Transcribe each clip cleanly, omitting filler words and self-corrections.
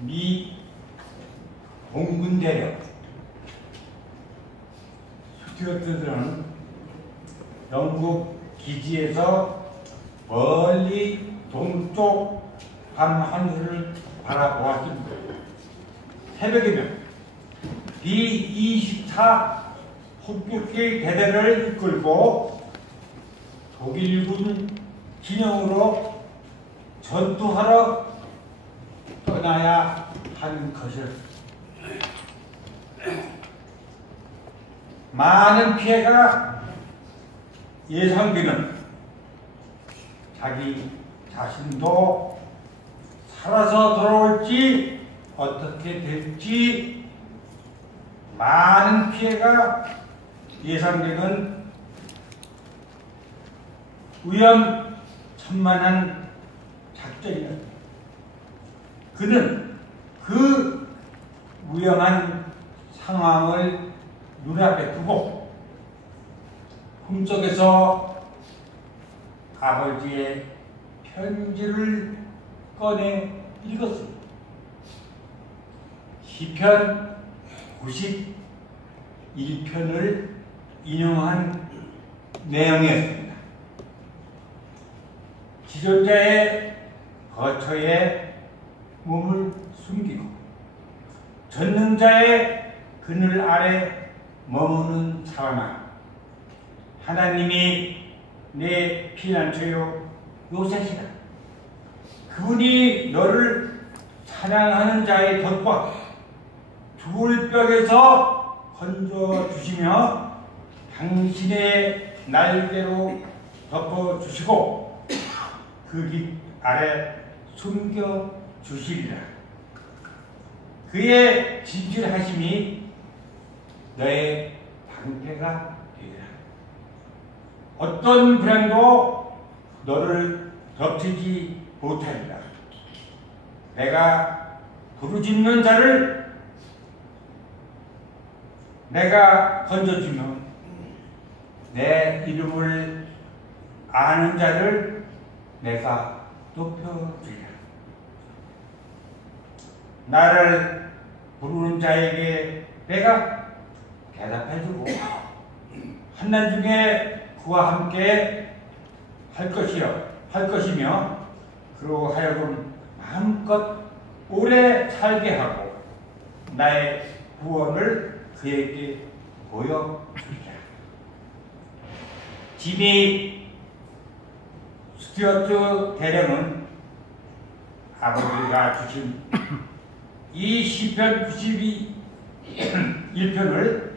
미 공군 대령 스튜어트들은 영국 기지에서 멀리 동쪽 밤하늘을 바라보았습니다. 새벽이면 B-24 폭격기 대대를 이끌고 독일군 진영으로 전투하러 떠나야 하는 것을 많은 피해가 예상되는 자기 자신도 살아서 돌아올지 어떻게 될지 많은 피해가 예상되는 위험천만한 작전이었습니다. 그는 그 위험한 상황을 눈앞에 두고 꿈속에서 아버지의 편지를 꺼내 읽었습니다. 시편 91편을 인용한 내용이었습니다. 지존자의 거처에 몸을 숨기고 전능자의 그늘 아래 머무는 사람아, 하나님이 내 피난처요 요새시다. 그분이 너를 사랑하는 자의 덫과 죽을 벽에서 건져주시며 당신의 날개로 덮어주시고 그 깃 아래 숨겨주시리라. 그의 진실하심이 너의 방패가 되리라. 어떤 불행도 너를 덮치지 못하리라. 내가 부르짖는 자를 내가 건져주며 내 이름을 아는 자를 내가 높여주리라. 나를 부르는 자에게 내가 대답해주고 한난 중에 그와 함께 할 것이며 그로 하여금 마음껏 오래 살게 하고 나의 구원을 그에게 보여주리라. 지미 스튜어트 대령은 아버지가 주신 이 시편 91편을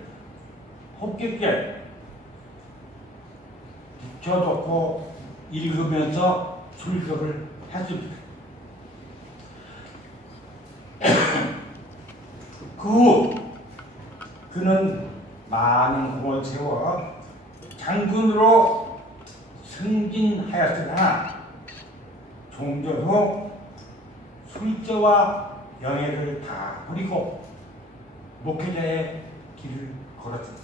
혹겹게 붙여놓고 읽으면서 출석을 했습니다. 그 후 그는 많은 공을 세워 장군으로 승진하였으나 종전 후 술죄와 영예를 다 버리고 목회자의 길을 걸었습니다.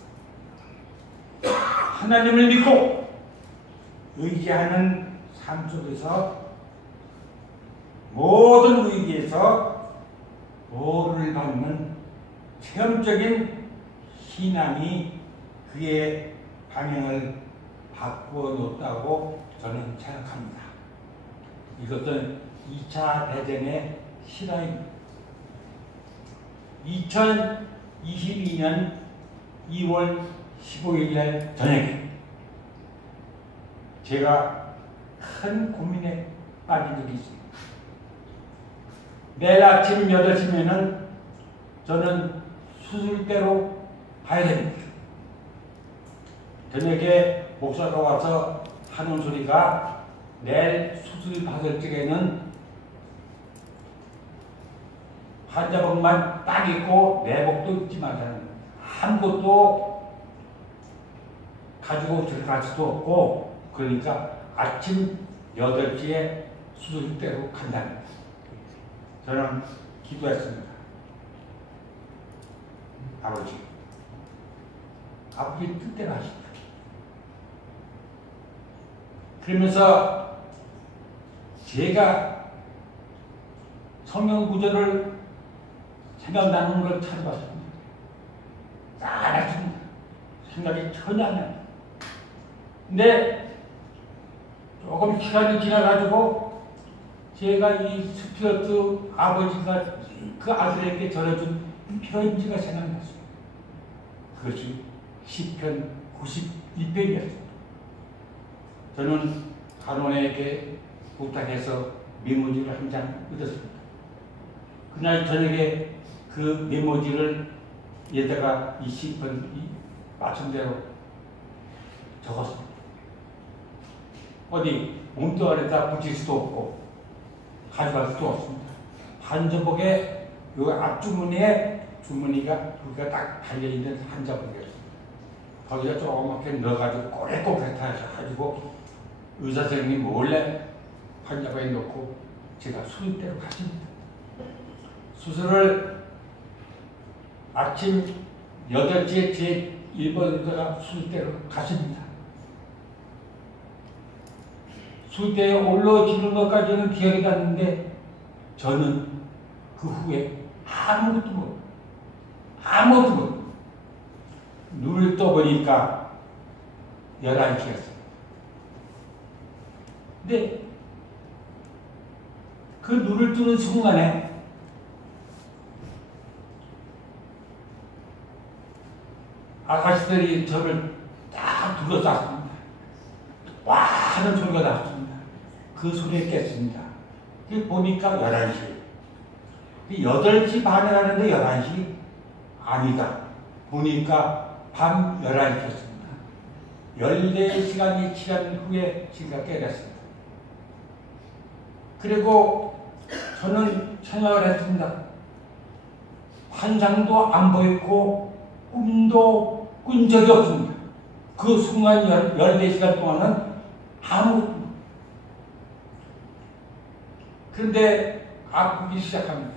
하나님을 믿고 의지하는 삶 속에서 모든 위기에서 보호를 받는 체험적인 신앙이 그의 방향을 바꾸어 놓았다고 저는 생각합니다. 이것은 2차 대전의 실화입니다. 2022년 2월 15일 저녁에 제가 큰 고민에 빠진 적이 있습니다. 내일 아침 8시면은 저는 수술대로 가야 됩니다. 저녁에 목사가 와서 하는 소리가 내일 수술 받을 적에는 환자복만 딱 입고 내복도 입지 말라는, 아무것도 가지고 들어갈 수도 없고, 그러니까 아침 8시에 수술대로 간다는 거예요. 저는 기도했습니다. 아버지 뜻대로 하십니다. 그러면서 제가 성경 구절을 생각나는 걸 찾아봤습니다. 짠하십니다. 생각이 전혀 안 나요. 근데 조금 시간이 지나가지고 제가 이 스튜어트 아버지가 그 아들에게 전해준 편지가 생각났습니다. 그것이 시편 91편이었습니다. 저는 간호에게 부탁해서 메모지를 한 장 얻었습니다. 그날 저녁에 그 메모지를 여기다가 이 시편 말씀대로 적었습니다. 어디 몸뚱 아래다 붙일 수도 없고 가져갈 수도 없습니다. 한자복에 요 앞주머니에 주머니가 거기가 딱 달려있는 한자복이었습니다. 거기다 조그맣게 넣어가지고 꼬레꼬레 타셔가지고 의사 선생님이 몰래 환자방에 넣고 제가 수술대로 갔습니다. 수술을 아침 8시에 제 1번 의사가 수술대로 갔습니다. 수술대에 올라지는 것까지는 기억이 났는데 저는 그 후에 아무것도 모르고 눈을 떠보니까 11시였어요. 근데 그 눈을 뜨는 순간에 아가씨들이 저를 딱 둘러쌌습니다. 와 하는 소리가 났습니다. 그 소리에 깼습니다. 보니까 11시. 8시 반에 가는데 11시? 아니다. 보니까 밤 11시였습니다. 14시간이 지난 후에 제가 깨렸습니다. 그리고 저는 생각을 했습니다. 환상도 안 보였고 꿈도 꾼 적이 없습니다. 그 순간 14시간 동안은 아무것도. 그런데 아프기 시작합니다.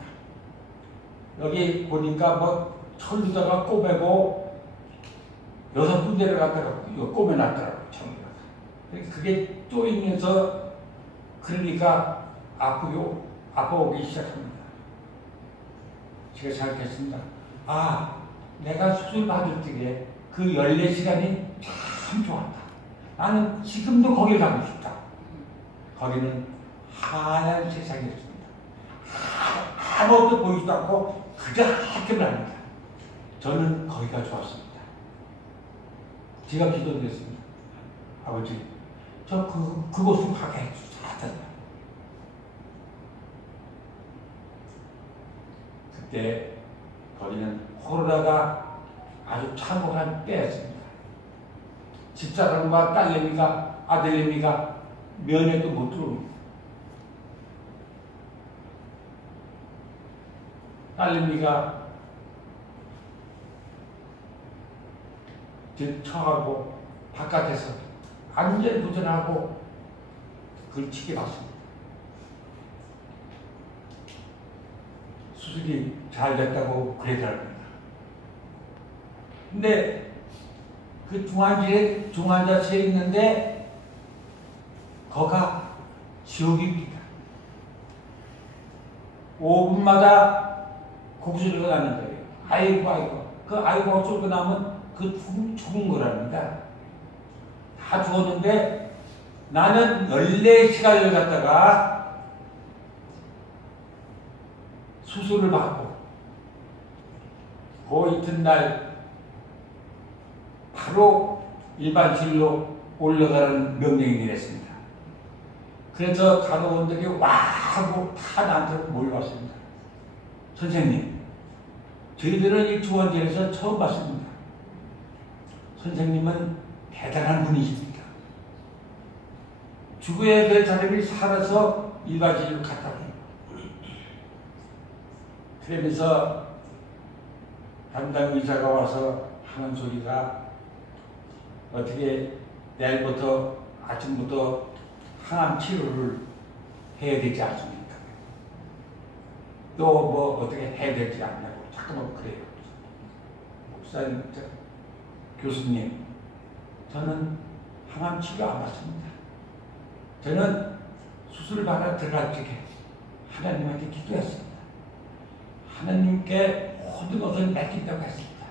여기 보니까 뭐 철로다가 꼬매고 6군데를 갖다가 꼬매놨더라고요. 철로다가. 그게 쪼이면서 그러니까 아파 오기 시작합니다. 제가 생각했습니다. 아, 내가 수술 받을 적에 그 14시간이 참 좋았다. 나는 지금도 거기 가고 싶다. 거기는 하얀 세상이었습니다. 아무것도 보이지도 않고 그저 하얗게만 합니다. 저는 거기가 좋았습니다. 제가 기도드렸습니다. 아버지, 저 그곳으로 가게 해주세요. 그때 거기는 코로나가 아주 참혹한 때였습니다. 집사람과 딸내미가 아들내미가 면회도 못 들어옵니다. 딸내미가 처하고 바깥에서 안전부전하고 그걸 지켜봤습니다. 수술이 잘 됐다고 그러더랍니다. 근데 그 중환자실에 있는데 거가 지옥입니다. 5분마다 곡소리가 나는 거예요. 아이고. 그 아이고 소리가 나면 그 죽은 거랍니다. 다 죽었는데 나는 14시간을 갖다가 수술을 받고 그 이튿날 바로 일반실로 올라가는 명령이 내렸습니다. 그래서 간호원들이 와 하고 다 나한테 몰려왔습니다. 선생님, 저희들은 이 중환자실에서 처음 봤습니다. 선생님은 대단한 분이십니다. 죽어야 될 사람이 살아서 일반실로 갔다 옵니다. 그러면서 담당 의사가 와서 하는 소리가 어떻게 내일부터 아침부터 항암 치료를 해야 되지 않습니까? 또 뭐 어떻게 해야 되지 않냐고 자꾸만 그래요. 목사님, 교수님, 저는 항암 치료 안 받습니다. 저는 수술 받아 들어갈 적에 하나님한테 기도했습니다. 하나님께 모든 것을 맡긴다고 했습니다.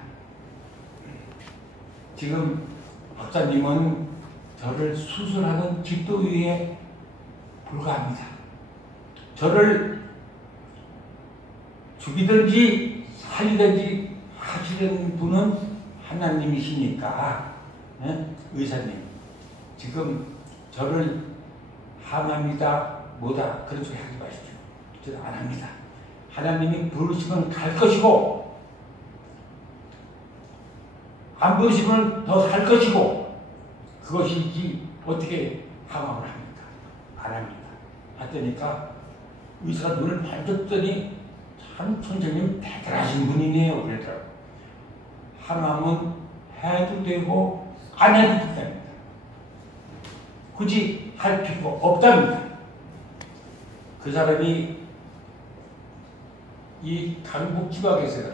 지금 박사님은 저를 수술하는 집도 위에 불과합니다. 저를 죽이든지 살리든지 하시는 분은 하나님이시니까, 의사님, 지금 저를 항암이다 뭐다 그런 소리 하지 마십시오. 저는 안 합니다. 하나님이 부르시면 갈 것이고, 안 부르시면 더 할 것이고, 그것이지 어떻게 항암을 합니까? 안 합니다. 하더니까 의사가 눈을 반졌더니 참 선생님 대단하신 분이네요 그러더라고요. 항암은 해도 되고 안 해도 됩니다. 굳이 할 필요가 없답니다. 그 사람이 이 강북 지방에서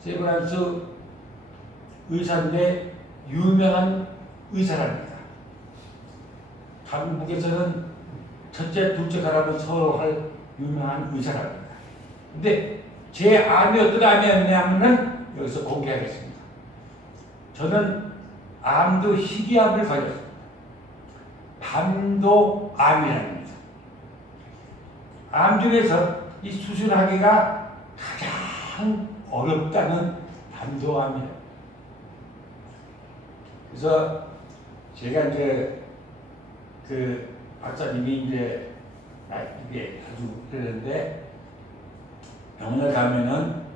세브란스 의사인데 유명한 의사랍니다. 강북에서는 첫째, 둘째 가라면 서로 할 유명한 의사랍니다. 근데 제 암이 어떤 암이었냐면은 여기서 공개하겠습니다. 저는 암도 희귀암을 걸렸습니다. 반도암이랍니다. 암 중에서 이 수술하기가 가장 어렵다는 반도암이에요. 그래서 제가 이제 그 박사님이 이제 이게 아주 그랬는데 병원에 가면은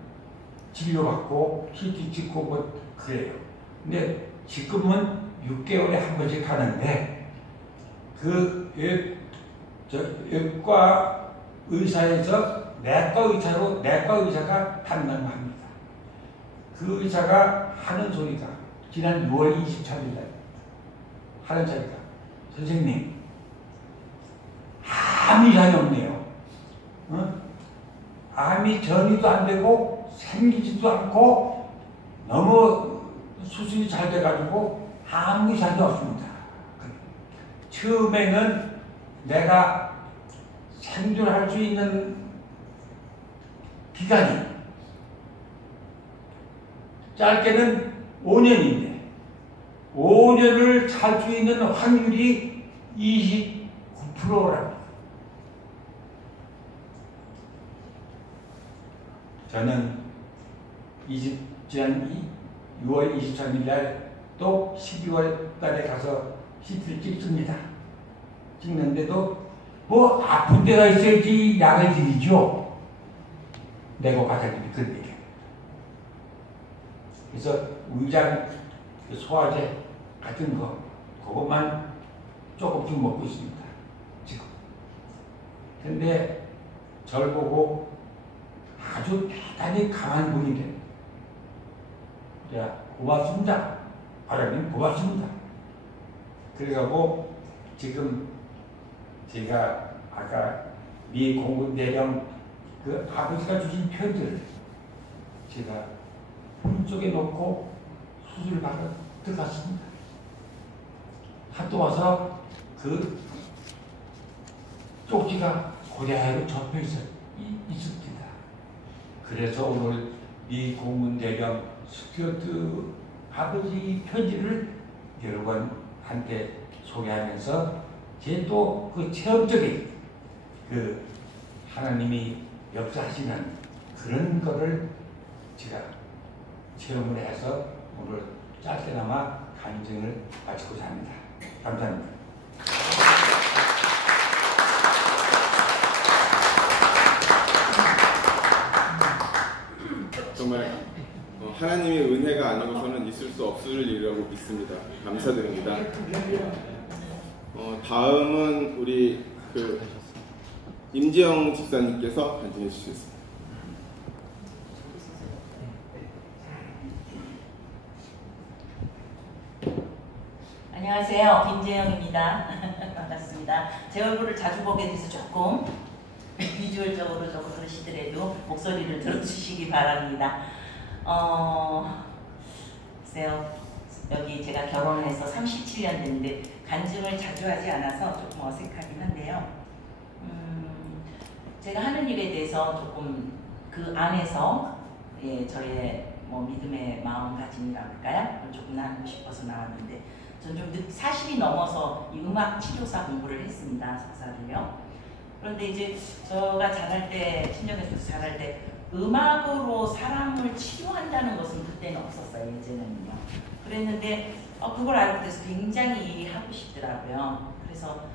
치료받고 CT 찍고 뭐 그래요. 근데 지금은 6개월에 한 번씩 하는데 그 외과 의사에서 내과 의사로 내과 의사가 판단합니다. 그 의사가 하는 소리가 지난 6월 23일 날 하는 소리가 선생님 아무 이상이 없네요. 암이 전이도 안 되고 생기지도 않고 너무 수술이 잘 돼가지고 아무 이상이 없습니다. 처음에는 내가 생존할 수 있는 기간이 짧게는 5년인데 5년을 살 수 있는 확률이 29%랍니다. 저는 지난 6월 23일 날 또 12월 달에 가서 CT를 찍습니다. 찍는데도 뭐 아픈 데가 있어야지 약을 드리죠. 내고 과장님이 그런 얘기예요. 그래서 위장 소화제 같은 거 그것만 조금씩 먹고 있습니다. 지금. 근데 절 보고 아주 대단히 강한 분이 돼요. 자, 고맙습니다. 과장님 고맙습니다. 그래가지고 지금 제가 아까 미 공군 대령 그 아버지가 주신 편지를 제가 품 속에 놓고 수술을 받아 들어갔습니다. 하도 와서 그 쪽지가 고대하고 접혀 있습니다. 그래서 오늘 미 공군 대령 스튜어트 아버지 편지를 여러분한테 소개하면서 제 또 그 체험적인 그 하나님이 역사하시는 그런 거를 제가 체험을 해서 오늘 짧게나마 간증을 마치고자 합니다. 감사합니다. 정말 하나님의 은혜가 아니고서는 있을 수 없을 일이라고 믿습니다. 감사드립니다. 다음은 우리 그 임지영 집사님께서 간증해 주시겠습니다. 안녕하세요. 김재영입니다. 반갑습니다. 제 얼굴을 자주 보게 돼서 조금 비주얼적으로 좀 그러시더라도 목소리를 들어주시기 바랍니다. 글쎄요. 여기 제가 결혼해서 37년 됐는데 간증을 자주 하지 않아서 조금 어색하긴 한데요. 제가 하는 일에 대해서 조금 그 안에서 저의 뭐 믿음의 마음가짐이라 할까요? 조금 나누고 싶어서 나왔는데 전 좀 40이 넘어서 이 음악 치료사 공부를 했습니다. 석사를요. 그런데 이제 제가 자랄 때, 친정에서 자랄 때 음악으로 사람을 치료한다는 것은 그때는 없었어요. 예전에는요. 그랬는데 그걸 알고 돼서 굉장히 하고 싶더라고요. 그래서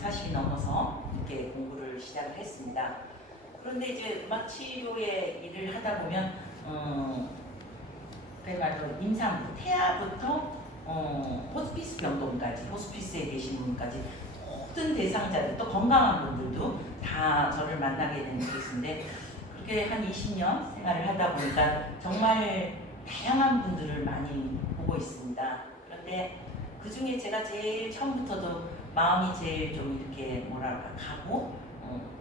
40이 넘어서 이렇게 공부를 시작을 했습니다. 그런데 이제 음악 치료의 일을 하다 보면 그야말로 임산부, 태아부터 호스피스 병동까지, 호스피스에 계신 분까지 모든 대상자들, 또 건강한 분들도 다 저를 만나게 되는 케이스인데 그렇게 한 20년 생활을 하다 보니까 정말 다양한 분들을 많이 보고 있습니다. 그런데 그 중에 제가 제일 처음부터도 마음이 제일 좀 이렇게 뭐랄까 가고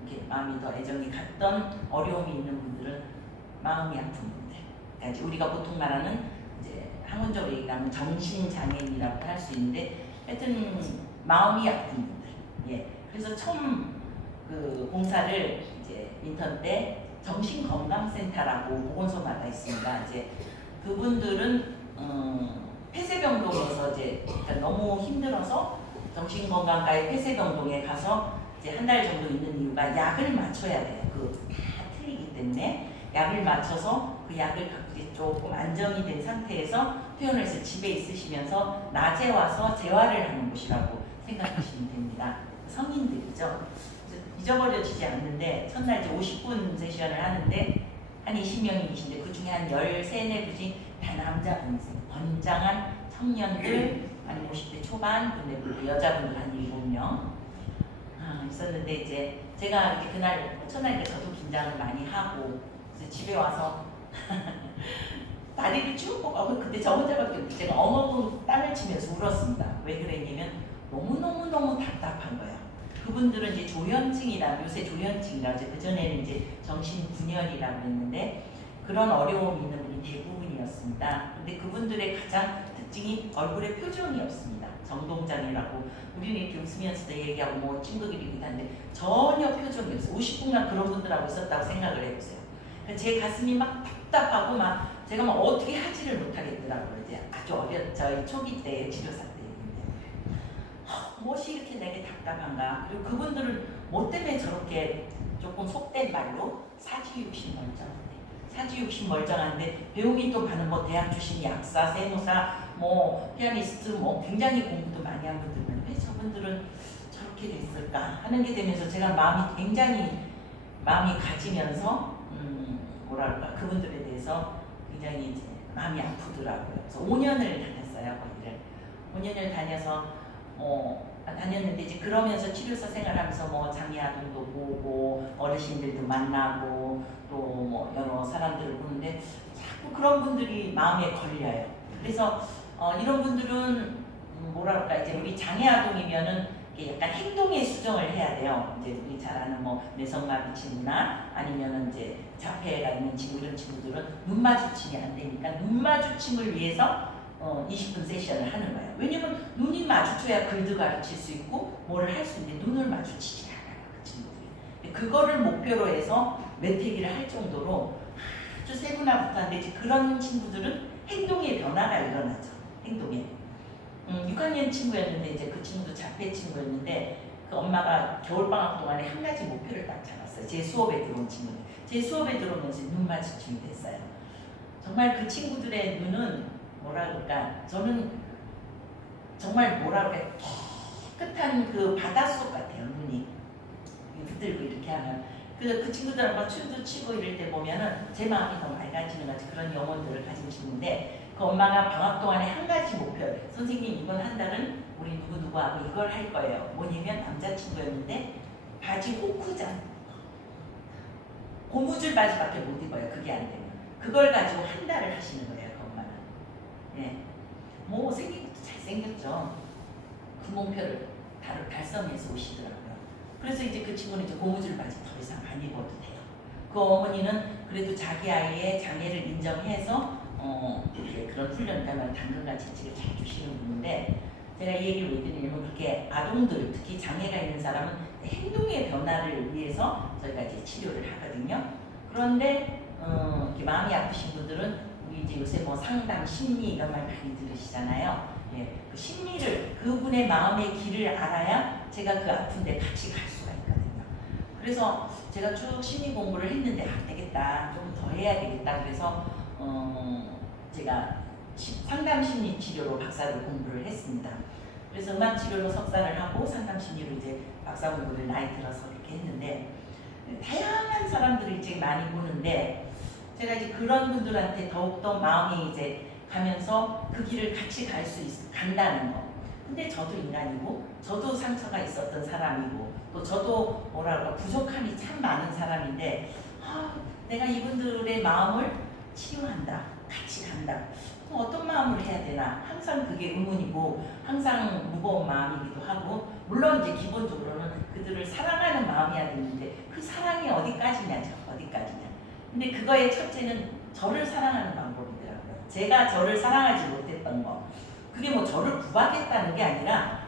이렇게 마음이 더 애정이 갔던 어려움이 있는 분들은 마음이 아픈 분들. 그러니까 이제 우리가 보통 말하는 이제 학문적으로 얘기하면 정신장애인이라고 할 수 있는데 하여튼 마음이 아픈 분들. 예. 그래서 처음 그 공사를 이제 인턴 때 정신건강센터라고 보건소마다 있습니다. 이제 그분들은 폐쇄병동에서 이제 그러니까 너무 힘들어서 정신건강과의 폐쇄병동에 가서 이제 한 달 정도 있는 이유가 약을 맞춰야 돼요. 다 틀리기 때문에 약을 맞춰서 그 약을 갖고 이제 조금 안정이 된 상태에서 퇴원해서 집에 있으시면서 낮에 와서 재활을 하는 곳이라고 생각하시면 됩니다. 성인들이죠. 잊어버려지지 않는데 첫날 이제 50분 세션을 하는데 한 20명이신데 그 중에 한 13, 14분이 다 남자분이세요. 건장한 청년들, 아니 50대 초반, 근데 여자분들 한 7명 있었는데 이제 제가 이렇게 그날 첫날 저도 긴장을 많이 하고 그래서 집에 와서 다리를 쭉 뻗고 그때 저 혼자밖에 없는데 제가 엉엉 땀을 치면서 울었습니다. 왜 그랬냐면 너무너무 답답한 거야. 그분들은 이제 조현증이라 요새 조현증이라고 이제 그전에는 이제 정신분열이라고 했는데 그런 어려움이 있는 분이 대부분이었습니다. 근데 그분들의 가장 특징이 얼굴에 표정이 없습니다. 정동장애라고 우리는 이렇게 웃으면서도 얘기하고 뭐 친구들이기도 한데 전혀 표정이 없어요. 50분간 그런 분들하고 있었다고 생각을 해보세요. 제 가슴이 막 답답하고 막 제가 막 어떻게 하지를 못하겠더라고요. 이제 아주 저희 초기 때 치료사 때 무엇이 이렇게 내게 답답한가. 그리고 그분들은 뭐 때문에 저렇게 조금 속된 말로 사지육신 멀쩡한데 사지육신 멀쩡한데 배움이 또 많은 뭐 대학 출신 약사, 세무사, 뭐 피아니스트 뭐 굉장히 공부도 많이 한 분들은 왜 저분들은 저렇게 됐을까 하는 게 되면서 제가 마음이 굉장히 마음이 가지면서 뭐랄까 그분들에 대해서 굉장히 이제 마음이 아프더라고요. 그래서 5년을 다녔어요. 거기를 5년을 다녀서 다녔는데 이제 그러면서 치료사 생활하면서 뭐 장애아동도 보고 어르신들도 만나고 또 뭐 여러 사람들을 보는데 자꾸 그런 분들이 마음에 걸려요. 그래서 이런 분들은 뭐랄까 이제 우리 장애아동이면은 약간 행동에 수정을 해야 돼요. 이제 우리 잘 아는 뭐 내성마비 친구나 아니면은 이제 자폐가 있는 친구 이런 친구들은 눈 마주침이 안 되니까 눈 마주침을 위해서 20분 세션을 하는 거예요. 왜냐면 눈이 마주쳐야 글도 가르칠 수 있고 뭐를 할 수 있는데 눈을 마주치지 않아요. 그 친구들이. 그거를 목표로 해서 매태기를 할 정도로 아주 세분화부터한데 이제 그런 친구들은 행동의 변화가 일어나죠. 행동에. 6학년 친구였는데 이제 그 친구도 자폐 친구였는데 그 엄마가 겨울방학 동안에 한 가지 목표를 딱 잡았어요. 제 수업에 들어온 친구들. 제 수업에 들어오면서 눈 마주침이 됐어요. 정말 그 친구들의 눈은 뭐라 그럴까 저는 정말 뭐라 그럴까 깨끗한 그 바닷속 같아요. 눈이 붙들고 이렇게 하면 그 친구들하고 막 춤도 추고 이럴 때 보면은 제 마음이 더 맑아지는 같이 그런 영혼들을 가진 친구인데 그 엄마가 방학 동안에 한 가지 목표 선생님 이번 한 달은 우리 누구누구하고 이걸 할 거예요. 뭐냐면 남자친구였는데 바지 호크장 고무줄 바지밖에 못 입어요. 그게 안 되면 그걸 가지고 한 달을 하시는 거예요. 그 엄마는. 네. 뭐 생긴 것도 잘생겼죠. 그 목표를 달성해서 오시더라고요. 그래서 이제 그 친구는 이제 고무줄 바지 더 이상 안 입어도 돼요. 그 어머니는 그래도 자기 아이의 장애를 인정해서 이렇게 그런 훈련, 그러니까 당근과 채찍을 잘 주시는 분인데, 제가 이 얘기를 왜 드리냐면, 그렇게 아동들, 특히 장애가 있는 사람은 행동의 변화를 위해서 저희가 이제 치료를 하거든요. 그런데 이렇게 마음이 아프신 분들은 우리 이제 요새 뭐 상담, 심리 이런 말 많이 들으시잖아요. 예, 그 심리를, 그분의 마음의 길을 알아야 제가 그 아픈데 같이 갈 수가 있거든요. 그래서 제가 쭉 심리 공부를 했는데, 안 되겠다, 좀 더 해야 되겠다. 그래서 제가 상담 심리 치료로 박사를 공부를 했습니다. 그래서 음악 치료로 석사를 하고 상담 심리로 이제 박사 공부를 나이 들어서 이렇게 했는데, 다양한 사람들을 이제 많이 보는데, 제가 이제 그런 분들한테 더욱더 마음이 이제 가면서 그 길을 같이 간다는 거. 근데 저도 인간이고, 저도 상처가 있었던 사람이고, 또 저도 뭐랄까 부족함이 참 많은 사람인데, 내가 이분들의 마음을 치유한다, 같이 간다. 어떤 마음을 해야 되나? 항상 그게 의문이고, 항상 무거운 마음이기도 하고, 물론 이제 기본적으로는 그들을 사랑하는 마음이야 되는데, 그 사랑이 어디까지냐죠, 어디까지냐. 근데 그거의 첫째는 저를 사랑하는 방법이더라고요. 제가 저를 사랑하지 못했던 거. 그게 뭐 저를 구박했다는 게 아니라,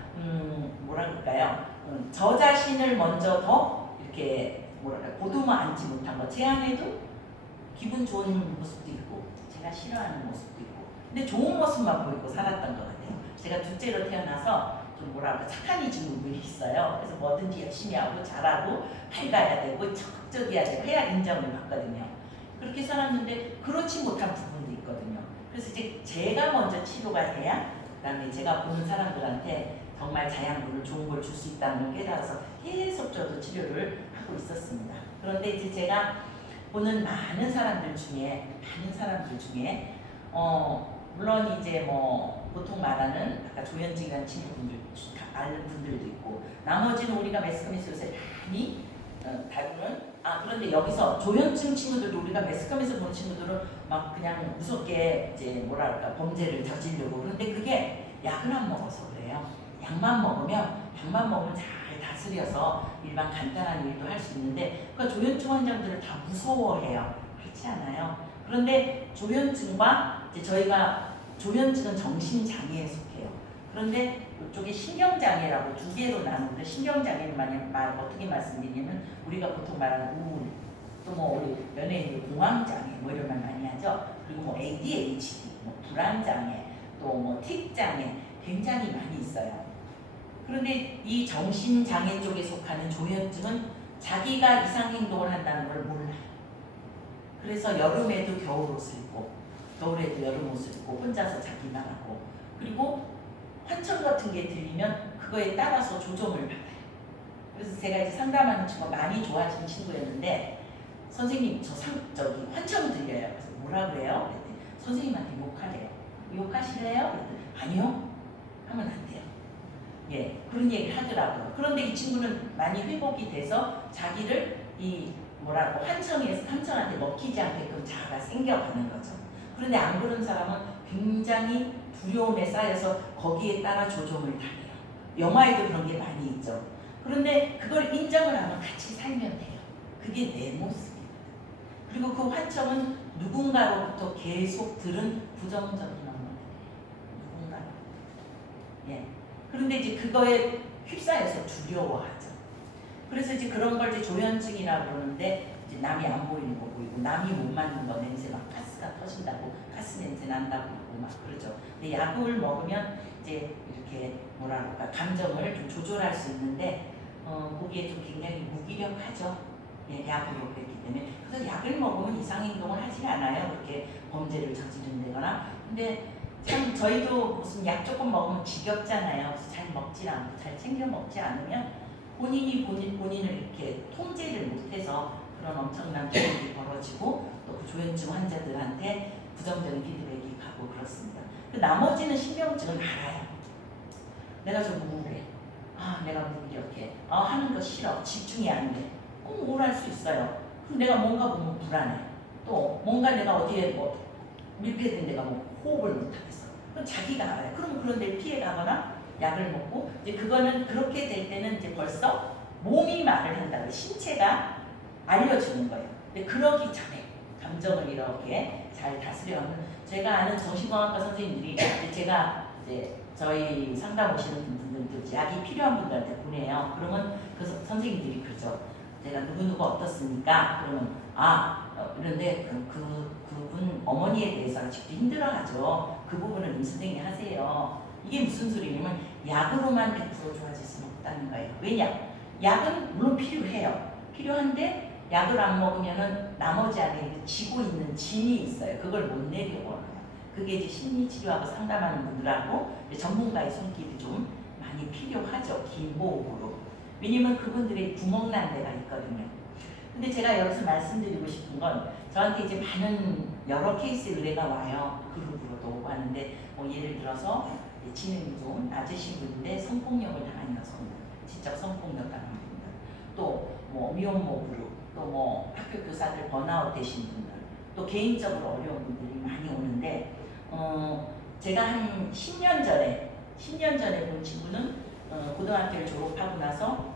뭐라 그럴까요? 저 자신을 먼저 더 이렇게 뭐랄까 보듬어 안지 못한 거. 제 안에도 기분 좋은 모습도 있고, 제가 싫어하는 모습도 있고, 근데 좋은 모습만 보이고 살았던 것 같아요. 제가 둘째로 태어나서 좀 뭐랄까 착한 이중이 있어요. 그래서 뭐든지 열심히 하고 잘하고 밝아야 되고 적극적이어야 되고 해야 인정을 받거든요. 그렇게 살았는데 그렇지 못한 부분도 있거든요. 그래서 이제 제가 먼저 치료가 돼야 그다음에 제가 보는 사람들한테 정말 자양분을 좋은 걸 줄 수 있다는 걸 깨달아서 계속 저도 치료를 하고 있었습니다. 그런데 이제 제가 보는 많은 사람들 중에 물론 이제 뭐 보통 말하는 아까 조현진이라는 친구분들 아는 분들도 있고, 나머지는 우리가 매스컴에서 요새 많이 다루는, 그런데 여기서 조현증 친구들도 우리가 매스컴에서 보는 친구들은 막 그냥 무섭게 이제 뭐랄까 범죄를 저지르고, 그런데 그게 약을 안 먹어서 그래요. 약만 먹으면 잘 다스려서 일반 간단한 일도 할 수 있는데, 그러니까 조현증 환자들을 다 무서워해요. 그렇지 않아요. 그런데 조현증과 이제 저희가 조현증은 정신장애에 속해요. 그런데 이쪽에 신경장애라고 두 개로 나누는데, 신경장애는 만약 어떻게 말씀드리냐면, 우리가 보통 말하는 우울, 또 뭐 우리 연예인들 공황장애 뭐 이런 말 많이 하죠. 그리고 뭐 ADHD, 뭐 불안장애, 또 뭐 틱장애 굉장히 많이 있어요. 그런데 이 정신장애 쪽에 속하는 조현증은 자기가 이상행동을 한다는 걸 몰라요. 그래서 여름에도 겨울옷을 입고, 겨울에도 여름옷을 입고, 혼자서 자기 나가고, 그리고 환청 같은 게 들리면 그거에 따라서 조정을 받아요. 그래서 제가 이제 상담하는 친구가 많이 좋아지는 친구였는데, 선생님 저기 환청 들려요. 그래서 뭐라 그래요? 그랬더니 선생님한테 욕하래요. 욕하실래요? 그랬더니 아니요, 하면 안 돼요. 예, 그런 얘기를 하더라고요. 그런데 이 친구는 많이 회복이 돼서 자기를 이 뭐라고 환청한테 먹히지 않게끔 자아가 생겨가는 거죠. 그런데 안 그런 사람은 굉장히 두려움에 쌓여서 거기에 따라 조종을 당해요. 영화에도 그런 게 많이 있죠. 그런데 그걸 인정을 하면 같이 살면 돼요. 그게 내 모습이에요. 그리고 그 환청은 누군가로부터 계속 들은 부정적인 언어들이에요. 누군가로. 예. 그런데 이제 그거에 휩싸여서 두려워하죠. 그래서 이제 그런 걸 이제 조현증이라고 그러는데, 이제 남이 안 보이는 거 보이고, 남이 못 맞는 거 냄새 막 가스가 터진다고, 가스 냄새 난다고 하고 막 그러죠. 근데 약을 먹으면 이제 이렇게 뭐라 그럴까 감정을 좀 조절할 수 있는데, 거기에 좀 굉장히 무기력하죠. 예, 약으로 그랬기 때문에. 그래서 약을 먹으면 이상행동을 하지 않아요. 그렇게 범죄를 저지른다거나. 근데 참 저희도 무슨 약 조금 먹으면 지겹잖아요. 그래서 잘 먹지 않고 잘 챙겨 먹지 않으면 본인을 이렇게 통제를 못해서 그런 엄청난 비극이 벌어지고, 또 그 조현증 환자들한테 부정적인 피드백이 가고 그렇습니다. 그 나머지는 신경증을 알아요. 내가 좀 우울해. 내가 무기력해. 하는 거 싫어. 집중이 안 돼. 우울할 수 있어요. 그럼 내가 뭔가 보면 불안해. 또 뭔가 내가 어디에 뭐 밀폐된 데가 뭐 호흡을 못하겠어. 그럼 자기가 알아요. 그럼 그런 데를 피해가거나 약을 먹고, 이제 그거는 그렇게 될 때는 이제 벌써 몸이 말을 한다고, 신체가 알려주는 거예요. 근데 그러기 전에 감정을 이렇게 잘 다스려하는 제가 아는 정신건강과 선생님들이 제가 이제 저희 상담 오시는 분들도 약이 필요한 분들한테 보내요. 그러면 그 선생님들이 그러죠. 제가 누구누구 어떻습니까? 그러면 그런데 그분 어머니에 대해서 아직도 힘들어하죠. 그 부분은 임 선생님이 하세요. 이게 무슨 소리냐면 약으로만 100% 좋아질 수는 없다는 거예요. 왜냐? 약은 물론 필요해요. 필요한데 약을 안 먹으면은 나머지 안에 지고 있는 짐이 있어요. 그걸 못 내려와요. 그게 이제 심리치료하고 상담하는 분들하고 전문가의 손길이 좀 많이 필요하죠. 기본으로. 왜냐면 그분들의 구멍 난 데가 있거든요. 근데 제가 여기서 말씀드리고 싶은 건 저한테 이제 많은 여러 케이스 의뢰가 와요. 그룹으로도 오고 하는데 뭐 예를 들어서 지능이 좋은 낮은 신분인데 성폭력을 당한 여성들, 직접 성폭력 당한 분들, 또 뭐 미혼모 그룹, 또 뭐 학교 교사들 번아웃 되신 분들, 또 개인적으로 어려운 분들이 많이 오는데 제가 한 10년 전에 본 친구는 고등학교를 졸업하고 나서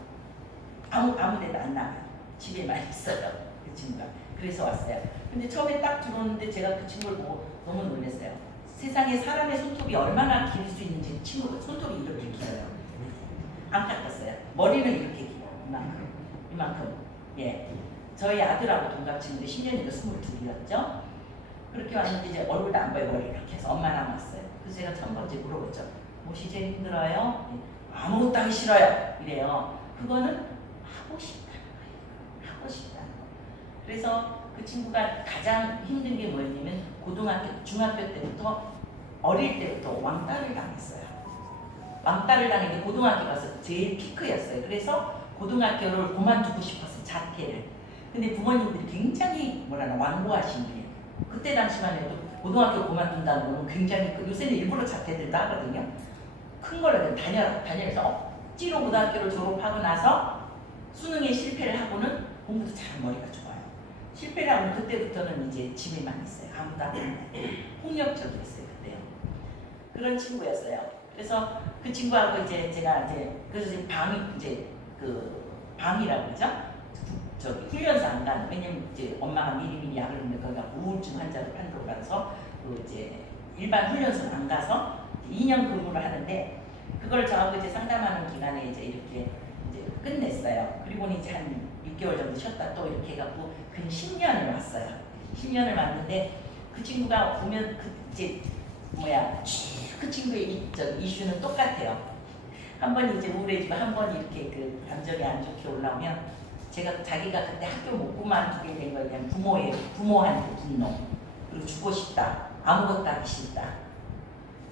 아무 데도 안 나가요. 집에만 있어요. 그 친구가. 그래서 왔어요. 근데 처음에 딱 들어오는데 제가 그 친구를 보고 너무 놀랐어요. 세상에 사람의 손톱이 얼마나 길 수 있는지 친구가 손톱이 이렇게 길어요. 안 깎았어요. 머리는 이렇게 길어요. 이만큼. 예. 저희 아들하고 동갑 친구인데 10년이니까 22이었죠. 그렇게 왔는데 이제 얼굴도 안 보여 머리 이렇게 해서 엄마랑 왔어요. 그래서 제가 첫 번째 물어봤죠. 무엇이 제일 힘들어요? 아무것도 하기 싫어요. 이래요. 그거는 하고 싶다는 거예요. 하고 싶다는 거. 그래서 그 친구가 가장 힘든 게 뭐였냐면 고등학교, 중학교 때부터 어릴 때부터 왕따를 당했어요. 왕따를 당했는데 고등학교 가서 제일 피크였어요. 그래서 고등학교를 그만두고 싶었어요. 자퇴를. 근데 부모님들이 굉장히 완고하신 분이에요. 그때 당시만 해도 고등학교 그만둔다는 거는 굉장히 요새는 일부러 자퇴들도 하거든요. 큰 거라도 다녀서 억지로 고등학교를 졸업하고 나서 수능에 실패를 하고는 공부도 잘 머리가 좋아요. 실패를 하면 그때부터는 이제 집에만 있어요. 아무도 안 해요. 폭력적이었어요. 그때요. 그런 친구였어요. 그래서 그 친구하고 이제 제가 그래서 이제 방이라고 그러죠. 저기 훈련소 안 가는. 왜냐면 이제 엄마가 미리 약을 먹는 거가 우울증 환자를 판독을 받아서 이제 일반 훈련소는 안 가서 2년 근무를 하는데 그걸 저하고 이제 상담하는 기간에 이제 이렇게 이제 끝냈어요. 그리고는 이제 한 6개월 정도 쉬었다 또 이렇게 해갖고 그 10년을 왔어요. 10년을 왔는데 그 친구가 오면 그 친구의 이슈는 똑같아요. 한 번 이제 우울해지고 한 번 이렇게 그 감정이 안 좋게 올라오면 자기가 그때 학교 못 그만두게 된 거에 대한 부모한테 분노, 그리고 죽고 싶다, 아무것도 하기 싫다,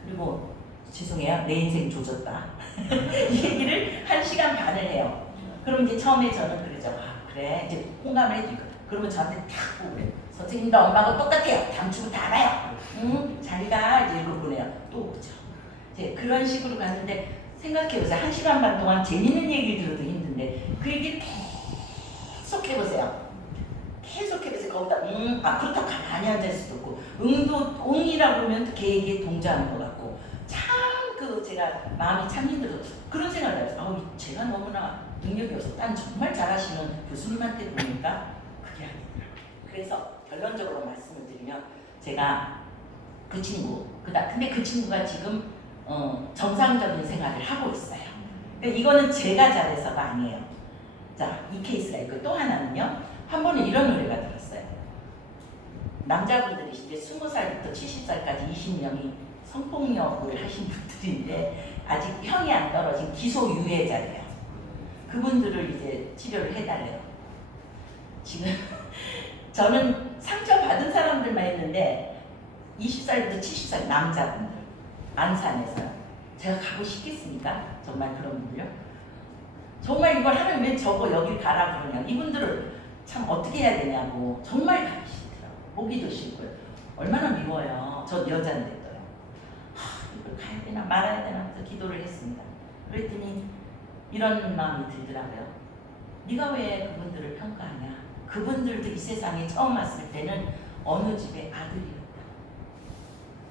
그리고 죄송해요, 내 인생 조졌다. 이 얘기를 1시간 반을 해요. 그럼 이제 처음에 저는 그러죠. 그래, 이제 공감을 해주니까. 그러면 저한테 탁 보고 그래요. 선생님도 엄마하고 똑같아요. 다음 주부터 알아요. 응? 잘 가. 이제 이러고 보내요. 또 오죠. 이제 그런 식으로 갔는데 생각해보세요. 1시간 반 동안 재밌는 얘기를 들어도 힘든데 그 얘기를 계속 해보세요. 계속 해보세요. 거기다 그렇다고 가만히 앉아있을 수도 없고 응이라고 그러면 걔 얘기에 동조하는 것 같고 참 제가 마음이 참 힘들어서 그런 생각을 해요. 제가 너무나 능력이 없어. 난 정말 잘하시는 교수님한테 보니까 그게 아니더라고요. 그래서 결론적으로 말씀을 드리면 제가 그 친구 근데 그 친구가 지금 정상적인 생활을 하고 있어요. 그러니까 이거는 제가 잘해서가 아니에요. 자, 이 케이스가 있고 또 하나는요. 한 번은 이런 노래가 들었어요. 남자분들이 이제 20살부터 70살까지 20명이 성폭력을 하신 분들인데 아직 형이 안 떨어진 기소 유예자래요. 그분들을 이제 치료를 해달래요. 지금 저는 상처받은 사람들만 했는데 20살부터 70살 남자분들 안산에서 제가 가고 싶겠습니까? 정말 그런 분들요? 정말 이걸 하면 왜 저거 여길 가라 그러냐. 이분들을 참 어떻게 해야 되냐고. 정말 가기 싫더라고요. 보기도 싫고요. 얼마나 미워요. 저 여자인데도요. 이걸 가야 되나 말아야 되나 해서 기도를 했습니다. 그랬더니 이런 마음이 들더라고요. 네가 왜 그분들을 평가하냐. 그분들도 이 세상에 처음 왔을 때는 어느 집에 아들이었다.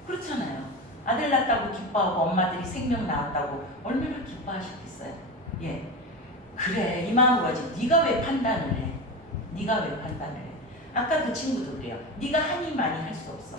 그렇잖아요. 아들 낳았다고 기뻐하고 엄마들이 생명 낳았다고 얼마나 기뻐하셨겠어요. 예, 그래 이 마음으로 하지. 네가 왜 판단을 해? 네가 왜 판단을 해? 아까 그 친구도 그래요. 네가 하니 많이 할 수 없어.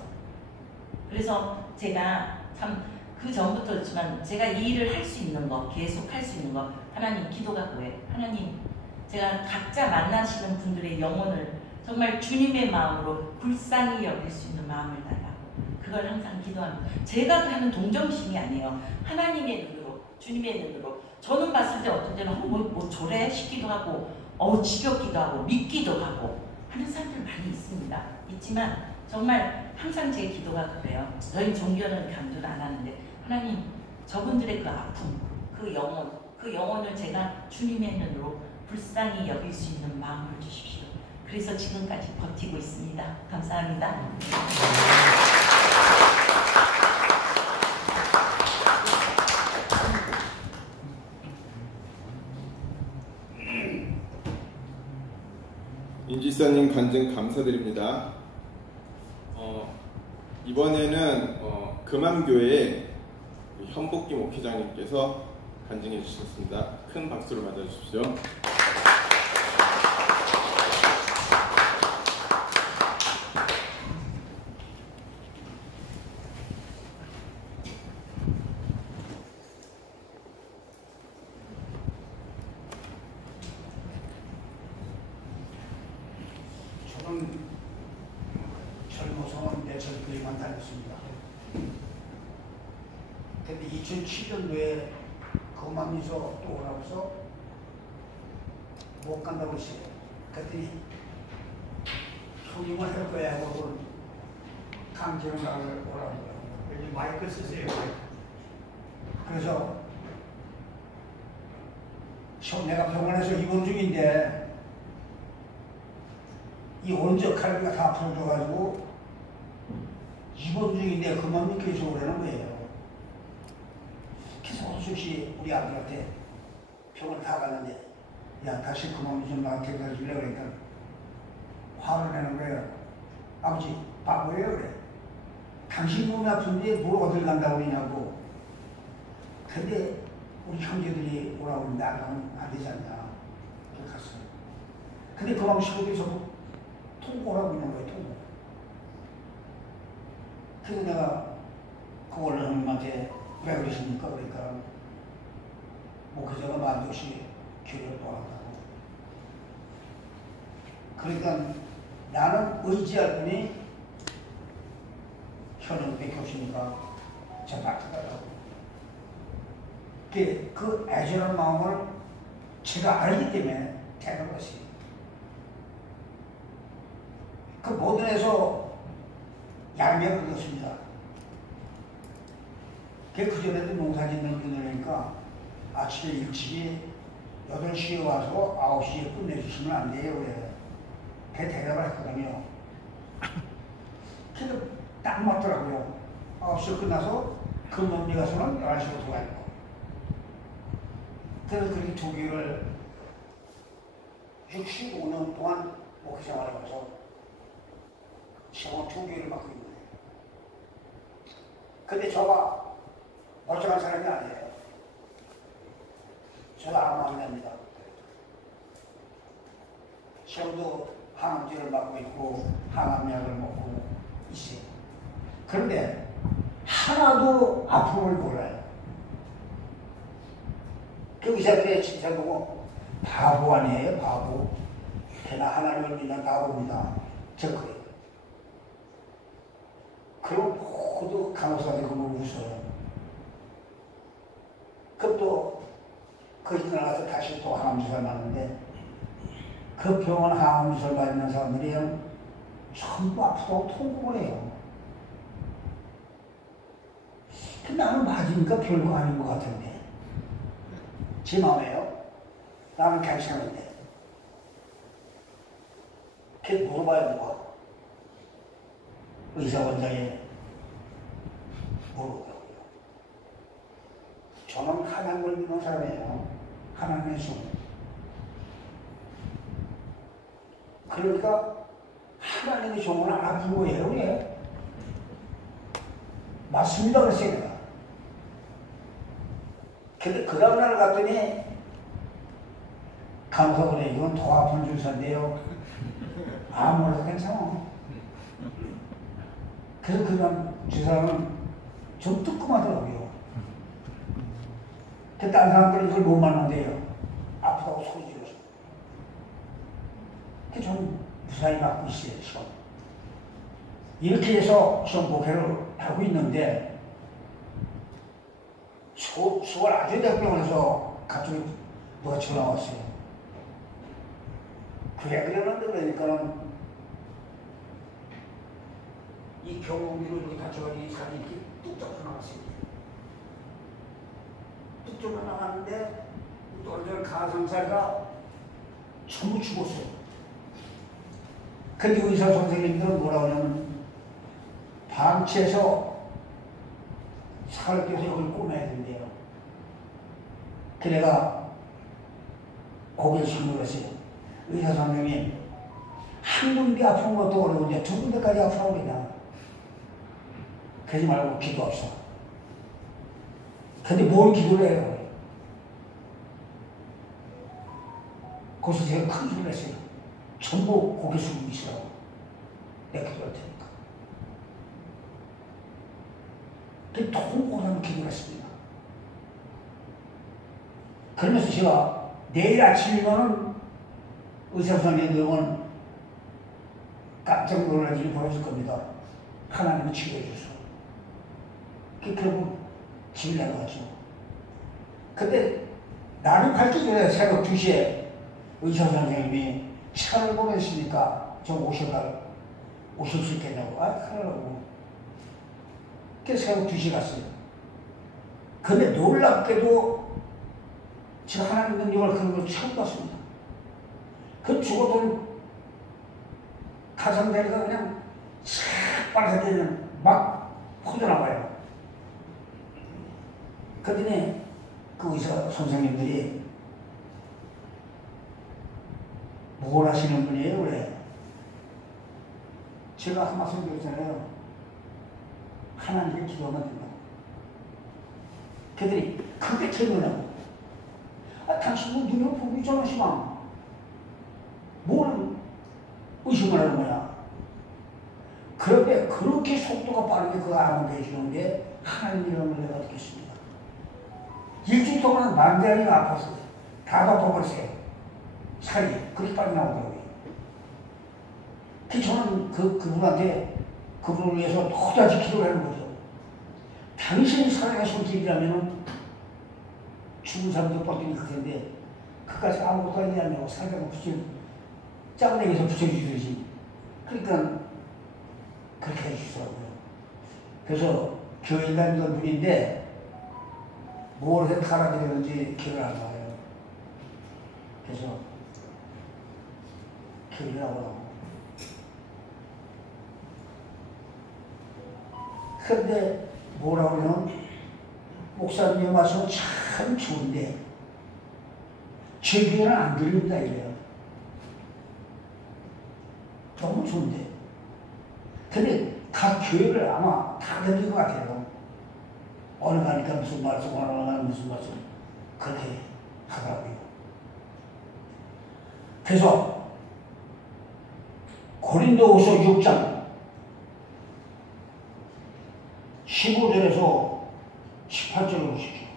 그래서 제가 참 그 전부터 그렇지만 제가 이 일을 할 수 있는 거, 계속 할 수 있는 거, 하나님 기도가 뭐예요? 하나님, 제가 각자 만나시는 분들의 영혼을 정말 주님의 마음으로 불쌍히 여길 수 있는 마음을 달라고 그걸 항상 기도합니다. 제가 하는 동정심이 아니에요. 하나님의 눈으로, 주님의 눈으로. 저는 봤을 때 어떤 때는 뭐 저래 싶기도 하고 지겹기도 하고 믿기도 하고 하는 사람들 많이 있습니다. 있지만 정말 항상 제 기도가 그래요. 저희 종교는 강조를 안 하는데 하나님, 저분들의 그 아픔, 그 영혼을 제가 주님의 눈으로 불쌍히 여길 수 있는 마음을 주십시오. 그래서 지금까지 버티고 있습니다. 감사합니다. 임지사님 간증 감사드립니다. 이번에는 금암교회 현복기 목회장님께서 간증해 주셨습니다. 큰 박수로 맞아주십시오. 저는 젊어서는 내철교회만 다녔습니다. 근데 2007년도에 금암에서 또 오라고 해서 못 간다고 했어요. 그랬더니 형님은 할 거야 하고 강제로 나를 오라고 해요. 여기 마이크 쓰세요. 그래서 내가 병원에서 입원 중인데 이 오른쪽 갈비가 다 부러져가지고 입원 중인데 금암 교회에서 오라는 거예요. 그래서 어수시 우리 아들한테 병원 다 갔는데 야 다시 금암 좀 나한테 가줄래 그러니까 화를 내는 거예요. 아버지 바보예요 그래. 당신 몸이 아픈데 뭘 어딜 간다고 그러냐고. 근데 우리 형제들이 오라고 하는데 안 가면 안 되지 않냐. 그래서 갔어요. 근데 금암 시국에서 통보라고 있는 거예요. 통보. 그래서 내가 그걸 형님한테 왜 그러십니까? 그러니까 목회자가 만족시 교회를 떠난다고. 그러니까 나는 의지할 분이 현역밖에 없으니까 저 맡아달라고. 그 애절한 마음을 제가 알기 때문에 되는 것이. 그 모든 에서 양면을 얻었습니다. 그전에도 농사 짓는 분들이니까 아침에 일찍이 8시에 와서 9시에 끝내주시면 안 돼요. 그래. 그 대답을 했거든요. 그래서 딱 맞더라고요. 9시에 끝나서 금방리 가서는 11시로 돌아가고. 그래서 그렇게 두 개를 65년 동안 목회생활을 해서 시험 2개를 맡고 있는 거예요. 근데 저가 멀쩡한 사람이 아니에요. 저가 암환자입니다. 시험도 항암제를 맞고 있고 항암약을 먹고 있어요. 그런데 하나도 아픔을 몰라요. 그 의사들의 진찰 보고 바보 아니에요, 바보. 걔나 하나님을 믿는 바보입니다. 저 그래요. 그리고 모두 간호사들이 그걸 웃어요. 그럼 또 그 이날 가서 다시 또 항암주사를 맞는데 그 병원 항암주사를 맞는 사람들이 전부 아프다고 통곡을 해요. 근데 나는 맞으니까 별거 아닌 것 같은데 제 마음에요. 나는 괜찮은데 걔 물어봐야 누가 의사 원장에 물어보고요. 저는 하나님을 믿는 사람이에요. 하나님의 종. 그러니까 하나님의 종은 안 아픈 거예요. 왜? 맞습니다. 그랬어요 내가. 근데 그 다음날 갔더니 간호사가 그래 이건 더 아픈 주사인데요. 아무래도 괜찮아. 그래서 그 사람은 좀 뜨끔하더라고요. 그 다른 사람들은 그걸 못 만난대요. 아프다고 소리 질러서. 그 좀 무사히 맞고 있어요, 시험. 이렇게 해서 시험 복회를 하고 있는데, 수월 아주대병원에서 갑자기 누가 전화 왔어요. 그래, 그러는데 그러니까는 이 경운기로 이렇게 다쳐가지고 이 살이 이렇게 뚝 잡혀 나갔어요. 뚝 잡혀 나갔는데, 떨어져 가상살가 전부 죽었어요. 근데 의사 선생님들은 뭐라 하냐면, 방치해서 살을 껴서 이걸 꼬매야 된대요. 그 내가 고개를 숙여갔어요. 의사 선생님, 한 군데 아픈 것도 어려운데 두 군데까지 아프라고 그러냐. 그러지 말고 기도합시다. 근데 뭘 기도를 해요? 거기서 제가 큰 소리를 했어요. 전부 고개 숙이고 있으라고. 내가 기도할 테니까. 그 통곡하는 기도를 했습니다. 그러면서 제가 내일 아침이면은 의사 선생님들은 깜짝 놀랄 일이 벌어질 겁니다. 하나님은 치료해 주셔서. 결국 집에 내려갔죠. 근데 나는 밝기 전에 새벽 2시에 의사 선생님이 차를 보냈으니까 좀 오실 수 있겠냐고. 아, 그러라고. 그래서 새벽 2시에 갔어요. 근데 놀랍게도 제가 하나님 능력을 그런 걸 처음 봤습니다. 그 죽어도 가상다리가 그냥 싹 빨아들이는 막 퍼져나가요. 그랬더니 그 의사 선생님들이 뭘 하시는 분이에요? 그래. 제가 한 말씀 드렸잖아요. 하나님께 기도하면 된다고. 그들이 그게 틀리냐고. 아, 당신은 눈을 보고 있잖아, 시방. 뭘 의심을 하는 거야. 그런데 그렇게 속도가 빠르게 그 암을 해주는데 하나님이라는 내가 듣겠습니다. 일주일 동안 만대하니가 아팠어요. 다 덮어버렸어요. 살이 그렇게 빨리 나오더라고요. 저는 그분한테 그분을 위해서 또다시 기도를 하는 거죠. 당신이 살아가신 길이라면 죽은 사람도 뻗기는 그텐데 그까지 아무것도 아니지 않냐고 살다가 짱내기에서 붙여주듯이. 그러니까 그렇게 해주시더라고요. 그래서 교회 다니던 분인데 뭘 해서 갈아드렸는지 기억을 안 나요. 그래서 교회를 나오라고. 그런데 뭐라고 그러면 목사님의 말씀은 참 좋은데 제 귀에는 안 들린다 이래요. 너무 좋은데. 근데 각 교회를 아마 다 들린 것 같아요. 어느 가니까 무슨 말씀, 어느 가니까 무슨 말씀. 그렇게 하더라고요. 그래서 고린도후서 6장 15절에서 18절을 보십시오.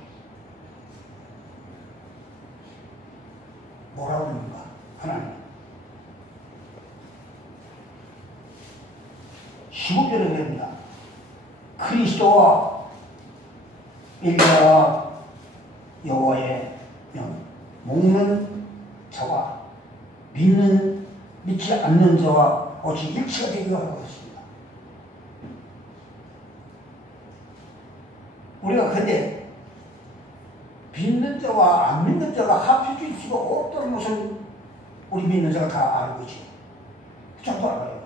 뭐라고 합니까? 하나님. 15절에 그럽니다. 그리스도와 엘리야와 여호와의 명, 먹는 자와 믿지 않는 자와 어찌 일치가 되기가 하고 있습니다. 우리가 근데 믿는 자와 안 믿는 자가 합해질 수가 없다는 것을 우리 믿는 자가 다 알고 있지. 좀더 알아요.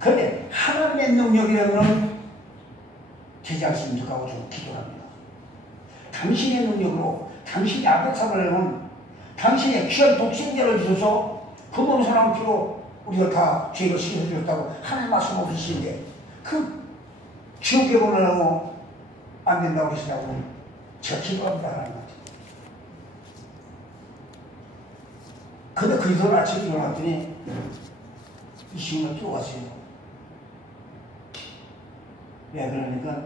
그런데 하나님의 능력이라면 되지 않습니까? 하고 좀 기도합니다. 당신의 능력으로 당신이 아버지를 하면 당신의 귀한 독생자를 주셔서 그 몸 사람 피로 우리가 다 죄를 씻어주셨다고 하나님 말씀 없으신데 그 지옥에 보내라고 안 된다고 하시라고 제가 기도합니다. 하나님한테. 근데 그 이전 아침에 일어났더니 이 시간을 또 왔어요. 왜 그러니까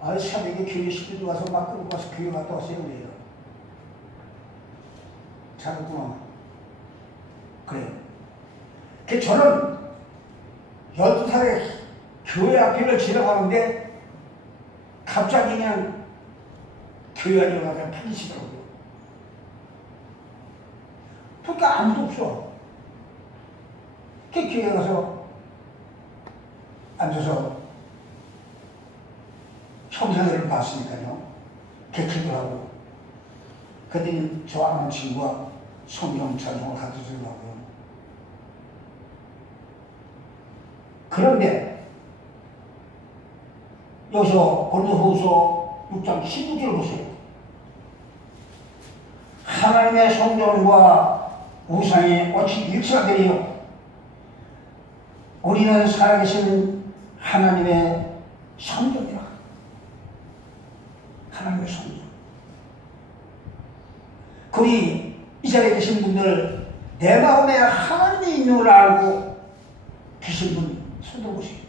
아 새벽에 교회 식구들 와서 막 끌고 가서 교회 갔다 왔어요. 그래요. 잘했구나. 그래요. 그 저는 12살에 교회 앞을 지나가는데 갑자기 그냥 교회 안에 가서 파기시더라고요. 그러니까 아무도 없어. 그 교회 가서 앉아서 형제들을 봤으니까요. 개키도 하고. 그랬더니 저 아는 친구가 성경 찬송을 가르쳐주더라고요. 그런데 여기서 고린도후서 6장 16절 보세요. 하나님의 성전과 우상이 어찌 일치가 되리요? 우리는 살아계신 하나님의 성전이라. 하나님의 성전. 우리 이 자리에 계신 분들 내 마음에 하나님이 있는 걸 알고 계신 분 손들어보세요.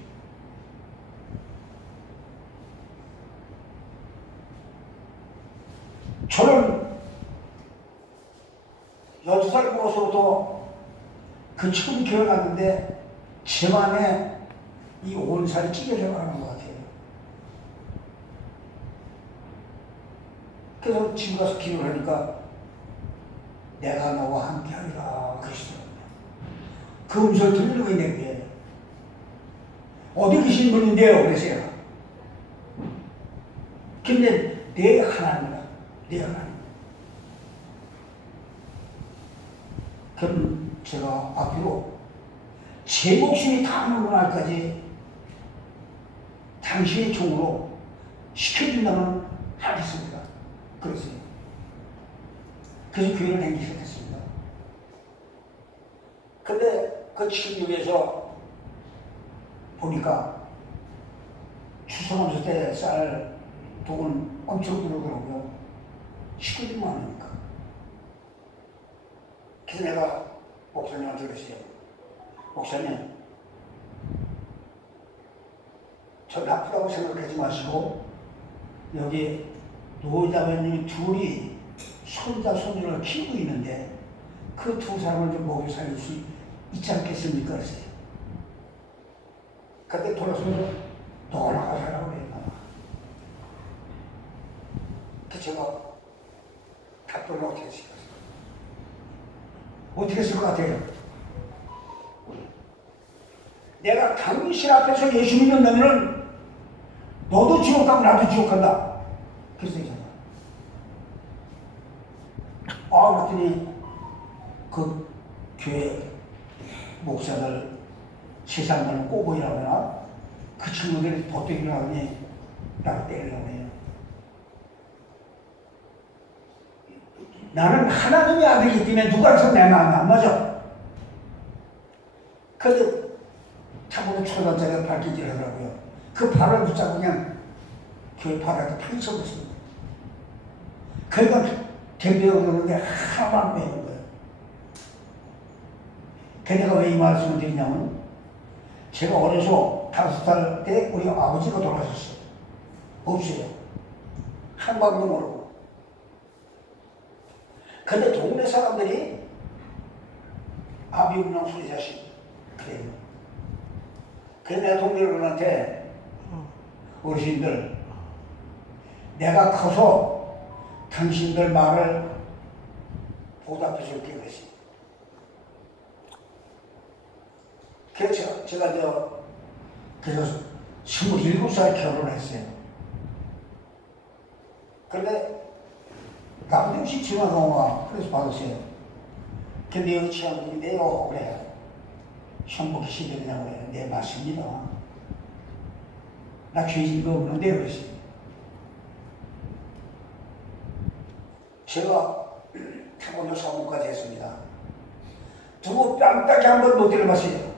저는 12살 먹어서부터 그 처음 교회 갔는데 제 마음에 이 온살이 찢어져 가는 것 같아요. 그래서 집에 가서 기도를 하니까 내가 너와 함께하리라 그러시더라고요. 그 음성을 들리고 있는 게 어디 계신 분인데요? 그랬어요. 근데 내 하나님이라. 내 하나님. 그럼 제가 앞으로 제 목숨이 닿는 날까지 당신의 종으로 시켜준다면 하겠습니다. 그랬어요. 그래서 교회를 다니기 시작했습니다. 근데 그 친구에서 보니까 추수감사 때 쌀 돈은 엄청 들어오더라고요. 시켜주면 안 하니까. 그래서 내가 목사님한테 그랬어요. 목사님, 저 나쁘다고 생각하지 마시고 여기 노자매님이 둘이 손자 손주를 키우고 있는데 그 두 사람을 좀 먹여 살릴 수 있지 않겠습니까? 그랬어요. 그때 돌아서 너 나가자라고 그래요. 그 제가 답변을 어떻게 했을까요? 어떻게 했을 것 같아요? 내가 당신 앞에서 예수 믿는다면 너도 지옥 가면 나도 지옥 간다. 그래서 있잖아. 그랬더니 그 교회 목사들 세상을 꼬보이라고 하나 그 친구들이 보태기를 하더니 나를 때리려고 해요. 나는 하나님의 아들이기 때문에 누가 해서 내 마음이 안 맞아. 근데 차고로 초단자가 발길질 하더라고요. 그 발을 붙잡고 그냥 교회 발에다 파헤쳐버렸습니다. 그러니까 대비하고 그러는데 하나만 매는 거예요. 내가 왜 이 말씀을 드리냐면 제가 어려서 5살 때 우리 아버지가 돌아가셨어요. 없어요. 한방도 모르고. 근데 동네 사람들이 아비운명 소리 자식 그래요. 그래서 내가 동네 어른한테 어르신들 내가 커서 당신들 말을 보답해 줄게 그랬어요. 그래서 제가 그래서 27살에 결혼을 했어요. 그런데 남동식 전화가 와. 그래서 받으세요. 근데 여기 취향분인데요. 그래. 형복이 시대냐고 그래. 네, 맞습니다. 나 죄진도 없는데 그랬어요. 제가 태권도 사무까지 했습니다. 두고 뺨따기 한 번 못 때려봤어요.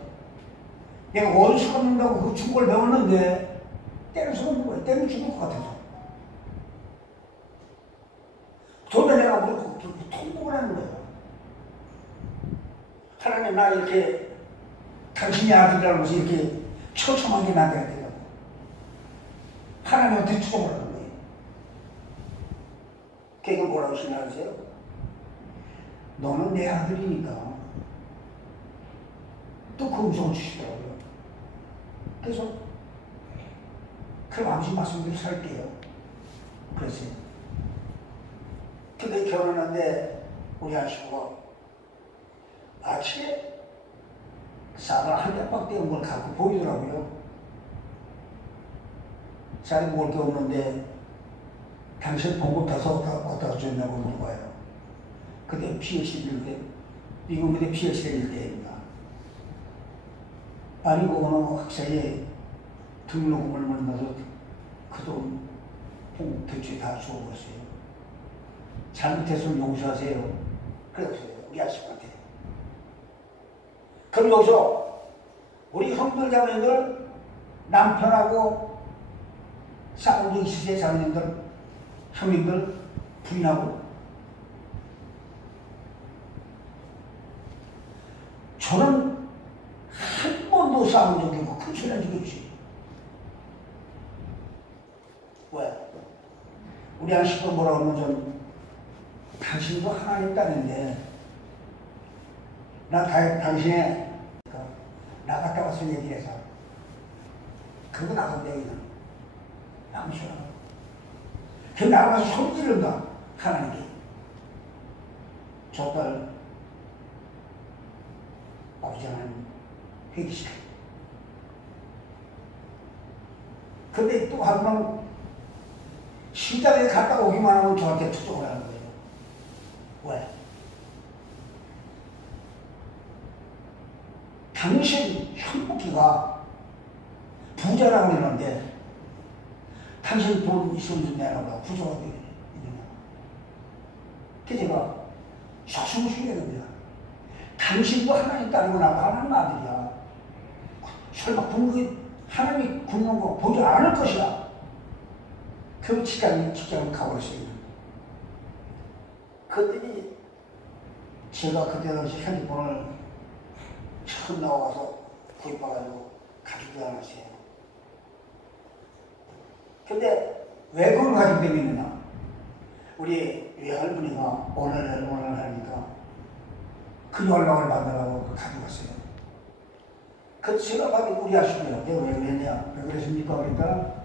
내가 원수 갚는다고 그 중국을 배웠는데 때려서 없는 거예요. 때리면 죽을 것 같아서. 돈을 내가 뭐 통곡을 하는 거예요. 하나님 나 이렇게 당신이 아들이라고 해서 이렇게 처참하게 만들어야 되라고. 하나님한테 추종을 하는 거예요. 그게 뭐라고 생각하세요? 너는 내 아들이니까. 또 그 음성을 주시더라고요. 그래서 그럼 아버지 말씀대로 살게요. 그랬어요. 근데 결혼하는데 우리 아저씨가 아침에 쌀을 한 대박 떼운 걸 갖고 보이더라고요. 쌀이 먹을 게 없는데 당신 봉급 타서 어디다 줬냐고 물어봐요. 그때 PhD일 때, 미국 무대 PhD일 때입니다. 아니, 어느 학생이 등록금을 만나서 그 돈 대출에 다 주워버렸어요. 잘못했으면 용서하세요. 그랬어요. 우리 아저씨한테. 그럼 여기서 우리 형들 자매들 남편하고 싸운 적 있으세요? 자매님들, 형님들, 부인하고? 저는 한 번도 싸운 적이 없고 큰 소리 한 적이 없지. 왜? 우리 아저씨가 뭐라고 하면 좀 당신도 하나님 딸인데 나 당신의 나갔다 와서 얘기해서 그거 나간다 여기는 아무 소리 안 하고 그 나가서 손 지른다 하나님께 저 딸 아버지 하나님 회개시켜. 근데 또 한 번 시장에 갔다 오기만 하면 저한테 투정을 하는 거예요. 왜? 당신 현복이가 부자라고 그러는데 당신 돈 있으면 좀 내라고 부자가 되느냐. 그래서 제가 서슴없이 얘기합니다. 당신도 하나님 딸이고 나도 하나님 아들이야. 설마 하나님이 굶는 거 보지 않을 것이야. 그 직장을 가버렸어요. 그랬더니 제가 그때 당시 핸드폰을 처음 나와서 구입해가지고 가지고 다녔어요. 근데 왜 그걸 가지고 다니느냐? 우리 외할머니가 오늘 하니까 그 연락을 받으라고 가지고 갔어요. 그 제가 봐도 우리 아시고요. 내가 왜 그랬냐? 왜 그랬습니까? 그러니까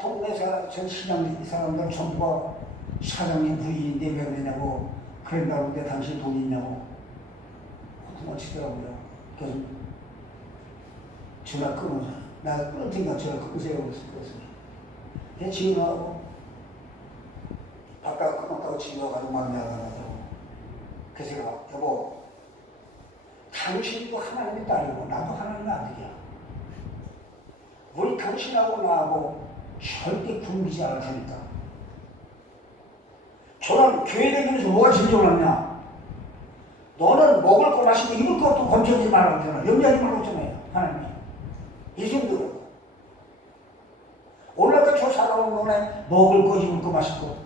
동네 전 시장 사람들 전부가 사장님 부인인데 왜 그러냐고 그런다고 근데 당신 돈 있냐고 그만 치더라고요. 그래서 전화 끊어서 나 끊을 테니까 전화 끊으세요. 그래서 지금하고 바깥 끊었다고 집에 가지고 막 나가가지고 그래서 제가 여보 당신도 하나님의 딸이고 나도 하나님의 아들이야. 우리 당신하고 나하고 절대 굶기지 않을 테니까. 저는 교회 다니면서 뭐가 진정하냐? 너는 먹을 거 마실 거 입을 것도 검토하지 말라고 했잖아. 염려하지 말라고 했잖아요. 하나님이. 이 정도로. 오늘까지 저 살아온 거네 먹을 거 입을 거 마실 거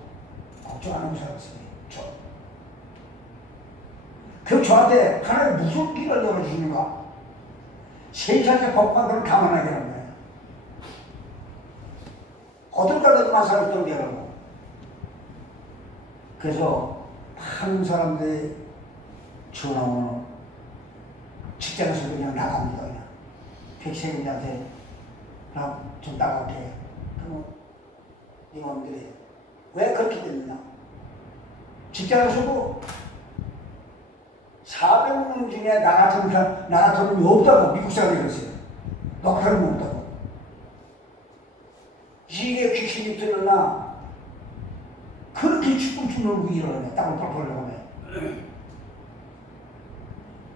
걱정 안 하고 살았어요. 그럼 저한테 하나님 무슨 길을 열어주시는가? 세상의 법관들을 가만하게 하는 거예요. 어딜 가든만 살았던 게라고. 그래서 많은 사람들이 전화 오면 직장에서 그냥 나갑니다. 그냥 백세군한테 나 좀 나갈게. 그러면 임원들이 왜 그렇게 됐느냐? 직장에서도 400명 중에 나 같은 놈이 없다고 미국 사람이 그랬어요. 너 그런 놈 없다고. 이게 귀신이 들었나? 그렇게 죽을 놀고 일어나네. 땅을 펄펄 나가네.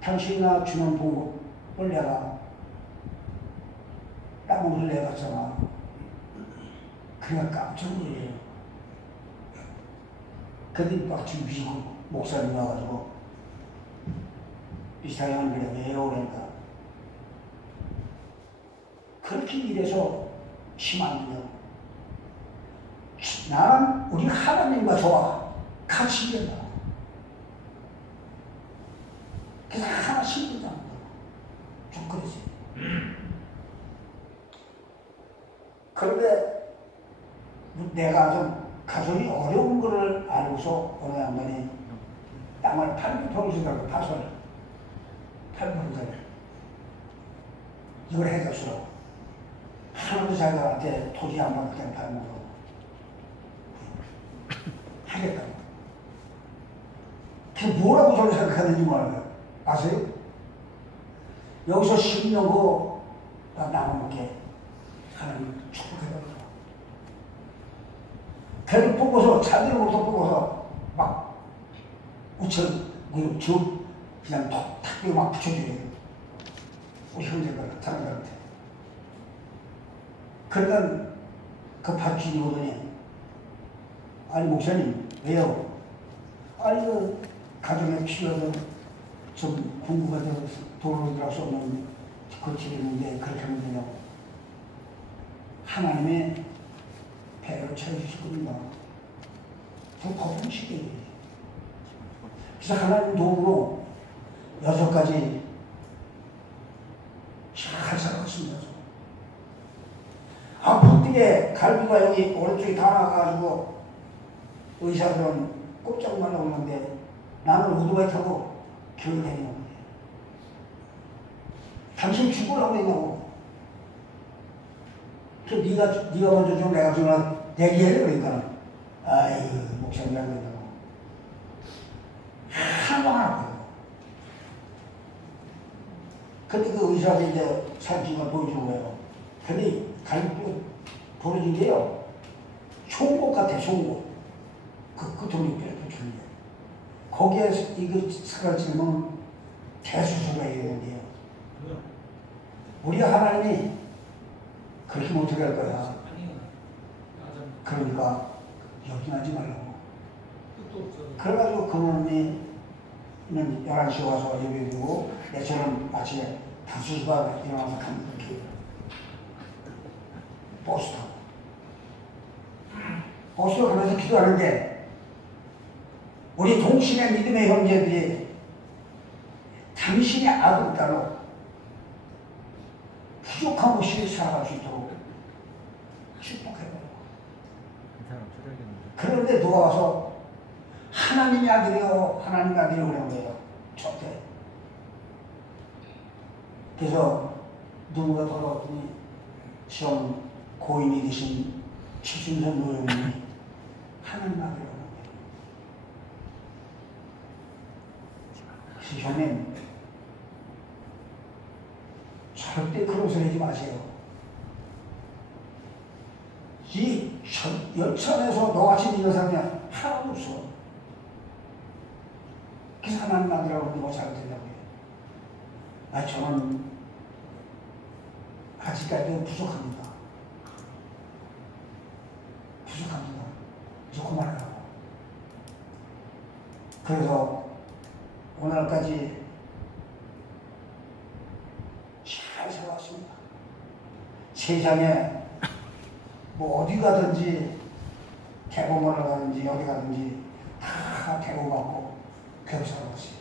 당신이나 주는 봉급을 내가 땅을 내봤잖아. 그냥 깜짝 놀래요. 근데 마침 미국 목사님 와가지고 비슷하게 하는 거야. 왜 오랜가? 그렇게 일해서 심하면요. 나는 우리 하나님과 좋아. 같이 일한다. 좀 그러지. 그런데 내가 좀 가정이 어려운 거를 알고서 어느 양반이 땅을 800평을 주더라고. 파선을 800평을 이걸 해줬어. 하나도 자기한테 토지 안 받을 때는 팔면서 하겠다고. 그게 뭐라고 저를 생각하는지 몰라요. 아세요? 여기서 10년 후 나눠먹게 하나님 축복해달라고. 배를 뽑아서 자기를 못도 뽑아서 막 우천 그냥 탁 막 붙여줘요. 우리 형제들 자녀들한테. 그러니까 그 밭주인이 오더니 아니 목사님 왜요? 아니 그 가정에 필요해서 좀 궁금해서 돈을 들어갈 수 없는 그 집이 있는데 그렇게 하면 되냐고. 하나님의 배를 채워주실 겁니다. 저 거품식이에요. 그래서 하나님 도움으로 6가지 잘 살았습니다. 아픈 때에 갈비가 여기 오른쪽에 다 나가가지고 의사들은 꼼짝 말라고 하는데 나는 오토바이 타고 교회 다니는 거예요. 당신 죽으라고 했냐고. 네가 먼저 좀 내가 좀 대기해. 그러니까 아이고 목사님이라고 했다고 한방하고요. 근데 그 의사가 이제 사진을 보여주는 거예요. 근데 갈비뼈 부러진 게요 송곳 같아. 송곳. 그 돈이 뼈를 주는 거예요. 거기에 이거 사라지면 대수술을 해야 되는데요. 우리 하나님이 그렇게 못하게 할 거야. 그러니까 여긴하지 말라고. 그래가지고 그놈이 11시에 와서 예배드리고 내처럼 아침에 5시 반에 일어나서 가면 그렇게 버스 타고 버스로 가면서 기도하는데 우리 동심의 믿음의 형제들이 당신의 아들 따로 부족함 없이 살아갈 수 있도록 축복해요. 그런데 누가 와서 하나님의 아들이요 하나님의 아들이요 그러는 거예요. 첫째. 그래서 누군가 돌아왔더니 시험 고인이 되신 최순선 노령님이 하나님 아들이라고 하는 거예요. 그래서 형님 절대 그런 소리 하지 마세요. 이 연천에서 너같이 믿는 사람이 하나도 없어. 그래서 하나님 아들이라고 하는 거 잘 된다고요. 아, 저는 아직까지도 부족합니다. 부족합니다. 이제 그만하라고. 그래서 오늘까지 잘 살아왔습니다. 세상에 뭐 어디 가든지 대법원을 가든지 어디 가든지 다 대우받고 그렇게 살아왔어요.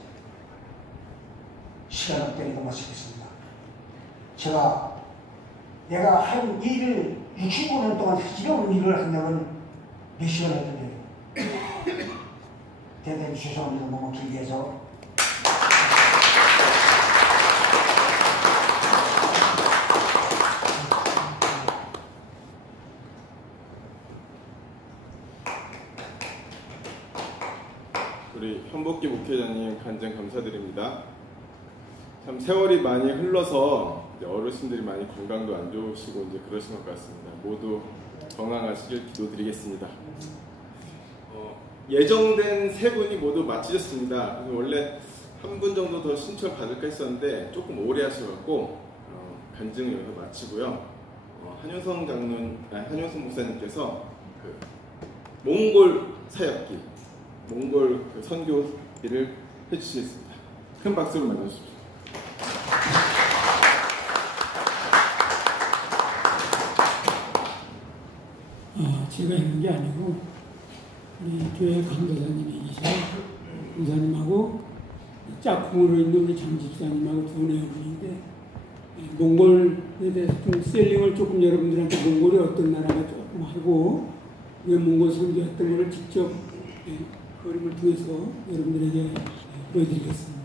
시간 없다니까 마치겠습니다. 내가 한 일을 65년 동안 이런 일을 한다면 몇 시간 했던데요. 대단히 죄송합니다. 너무 길게 해서. 우리 현복기 목회자님 간증 감사드립니다. 참 세월이 많이 흘러서 이제 어르신들이 많이 건강도 안 좋으시고 이제 그러신 것 같습니다. 모두 건강하시길 기도드리겠습니다. 예정된 3분이 모두 마치셨습니다. 그래서 원래 한 분 정도 더 신청 받을까 했었는데 조금 오래 하셔갖고 간증을 여기서 마치고요. 한효성 목사님께서 그 몽골 사역기, 몽골 그 선교기를 해주시겠습니다. 큰 박수로 맞아주십시오. 제가 있는 게 아니고 우리 교회 강도사님이 계시고 공사님하고 짝꿍으로 있는 우리 장 집사님하고 두 분의 어머니인데 몽골에 대해서 좀 셀링을 조금 여러분들한테 몽골이 어떤 나라가 조금 하고 왜 몽골 선교했던 것을 직접 그림을 통해서 여러분들에게 보여드리겠습니다.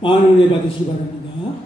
많은 은혜 받으시기 바랍니다.